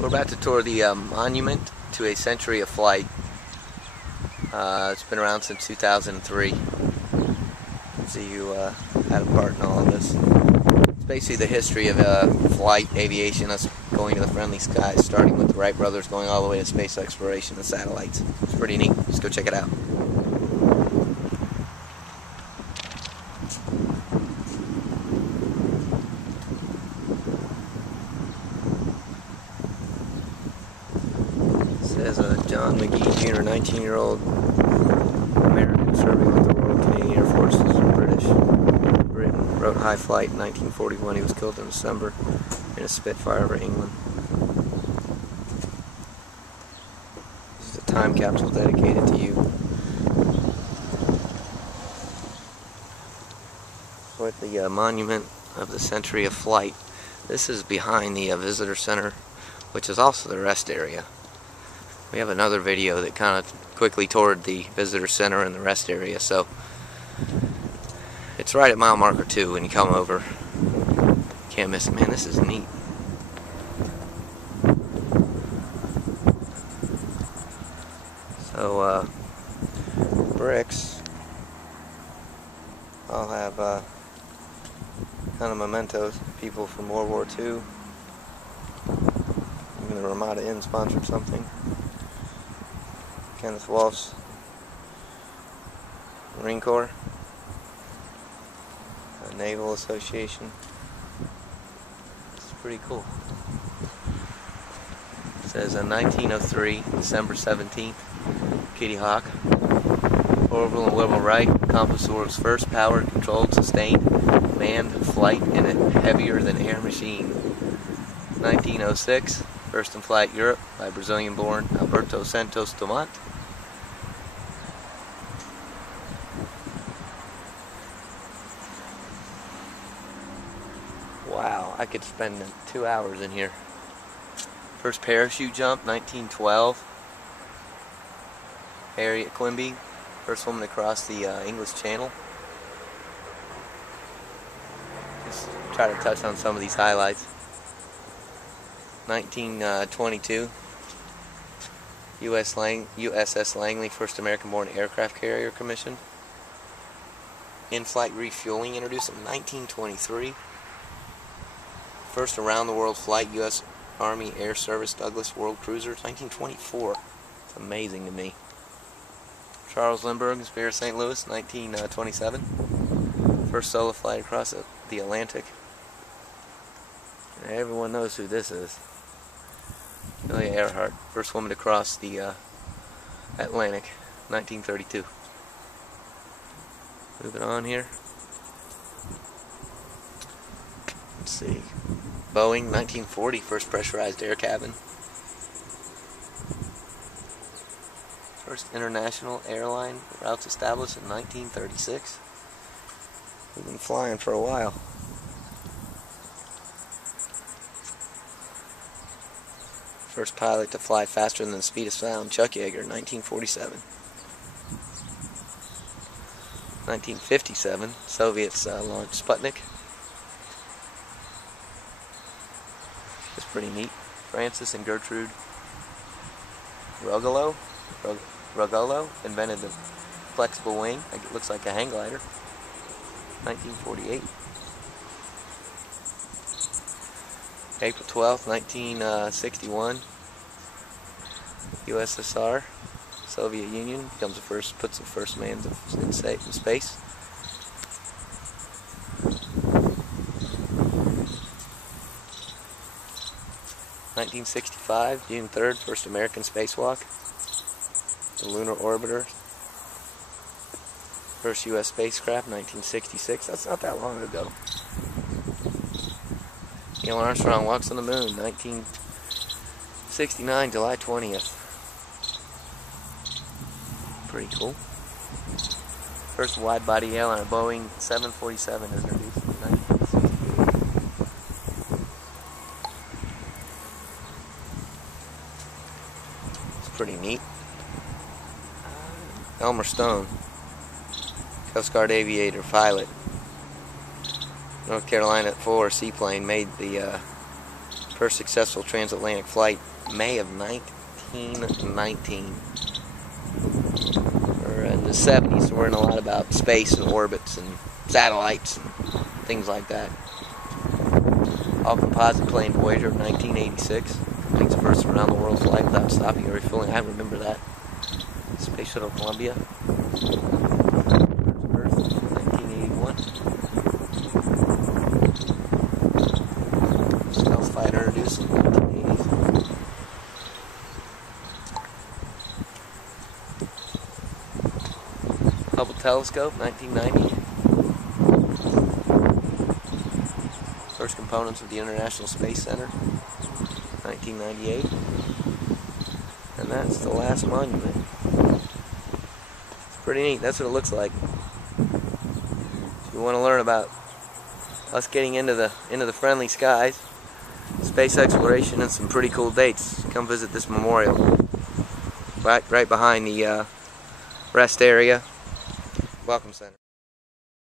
We're about to tour the monument to a century of flight. It's been around since 2003. So you had a part in all of this. It's basically the history of flight, aviation, us going to the friendly skies, starting with the Wright brothers, going all the way to space exploration and satellites. It's pretty neat. Let's go check it out. It says John McGee Jr., 19-year-old American serving with the Royal Canadian Air Forces in Britain. Wrote High Flight in 1941. He was killed in December in a Spitfire over England. This is a time capsule dedicated to you. With the monument of the century of flight. This is behind the visitor center, which is also the rest area. We have another video that kind of quickly toured the visitor center and the rest area, so it's right at mile marker 2 when you come over. Can't miss it, man. This is neat. So bricks I'll have kind of mementos, people from World War II. Even the Ramada Inn sponsored something. Kenneth Wolf's Marine Corps, Naval Association. It's pretty cool. It says 1903, December 17th, Kitty Hawk. Orville and Wilbur Wright accomplished the world's first powered, controlled, sustained, manned flight in a heavier-than-air machine. 1906, first in flight Europe by Brazilian-born Alberto Santos Dumont. Wow, I could spend 2 hours in here. First parachute jump, 1912. Harriet Quimby, first woman to cross the English Channel. Just try to touch on some of these highlights. 1922, USS Langley, first American-born aircraft carrier commissioned. In-flight refueling introduced in 1923. First around-the-world flight, U.S. Army Air Service Douglas World Cruiser, 1924. It's amazing to me. Charles Lindbergh, Spirit of St. Louis, 1927. First solo flight across the Atlantic. And everyone knows who this is. Amelia Earhart, first woman to cross the Atlantic, 1932. Moving on here. Let's see. Boeing, 1940, first pressurized air cabin. First international airline routes established in 1936. We've been flying for a while. First pilot to fly faster than the speed of sound, Chuck Yeager, 1947. 1957, Soviets launched Sputnik. It's pretty neat. Francis and Gertrude Rugolo invented the flexible wing. It looks like a hang glider. 1948. April 12th, 1961. USSR, Soviet Union, puts the first man in space. (1965), June 3rd, first American spacewalk. The Lunar Orbiter. First U.S. spacecraft, 1966. That's not that long ago. Neil Armstrong walks on the moon, 1969, July 20th. Pretty cool. First wide-body airliner, Boeing 747, introduced in 1968. It's pretty neat. Elmer Stone, Coast Guard aviator, pilot. North Carolina 4 seaplane made the First successful transatlantic flight, May of 1919. We're in the 70s, so we're in a lot about space and orbits and satellites and things like that. All composite plane Voyager of 1986. Completes the first around the world flight without stopping or refueling. I remember that. Space Shuttle Columbia. Earth, 1981. Stealth fighter introduced in the 1980s. Hubble telescope, 1990. First components of the International Space Center, 1998. And that's the last monument. It's pretty neat. That's what it looks like. If you want to learn about us getting into the friendly skies, space exploration, and some pretty cool dates, come visit this memorial. Right behind the rest area. Welcome Center.